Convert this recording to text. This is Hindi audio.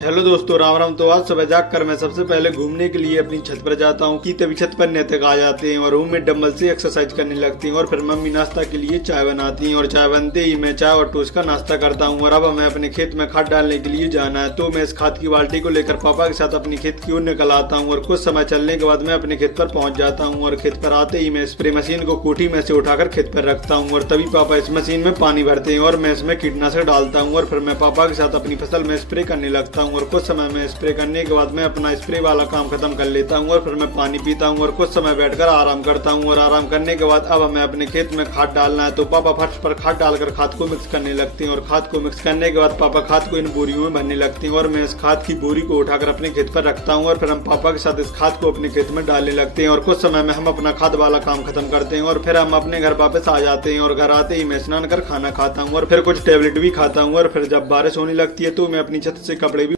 हेलो दोस्तों, राम राम। तो आज सुबह जाग कर मैं सबसे पहले घूमने के लिए अपनी छत पर जाता हूँ कि तभी छत पर नेतक आ जाते हैं और रूम में डंबल से एक्सरसाइज करने लगती हैं। और फिर मम्मी नाश्ता के लिए चाय बनाती हैं और चाय बनते ही मैं चाय और टोस्ट का नाश्ता करता हूँ। और अब हमें अपने खेत में खाद डालने के लिए जाना है, तो मैं इस खाद की बाल्टी को लेकर पापा के साथ अपनी खेत की ओर निकल आता हूँ। और कुछ समय चलने के बाद मैं अपने खेत पर पहुंच जाता हूँ और खेत पर आते ही मैं स्प्रे मशीन को कोठी में से उठाकर खेत पर रखता हूँ। और तभी पापा इस मशीन में पानी भरते हैं और मैं इसमें कीटनाशक डालता हूँ और फिर मैं पापा के साथ अपनी फसल में स्प्रे करने लगता हूँ। और कुछ समय में स्प्रे करने के बाद मैं अपना स्प्रे वाला काम खत्म कर लेता हूँ और फिर मैं पानी पीता हूँ और कुछ समय बैठकर आराम करता हूँ। और आराम करने के बाद अब हमें अपने खेत में खाद डालना है, तो पापा फर्श पर खाद डालकर खाद को मिक्स करने लगते हैं। और खाद को मिक्स करने के बाद पापा खाद को इन बोरियों में भरने लगते हैं और मैं इस खाद की बोरी को उठाकर अपने खेत पर रखता हूँ और फिर हम पापा के साथ इस खाद को अपने खेत में डालने लगते हैं। और कुछ समय में हम अपना खाद वाला काम खत्म करते हैं और फिर हम अपने घर वापस आ जाते हैं। और घर आते ही मैं स्नान कर खाना खाता हूँ और फिर कुछ टेबलेट भी खाता हूँ। और फिर जब बारिश होने लगती है तो मैं अपनी छत से कपड़े भी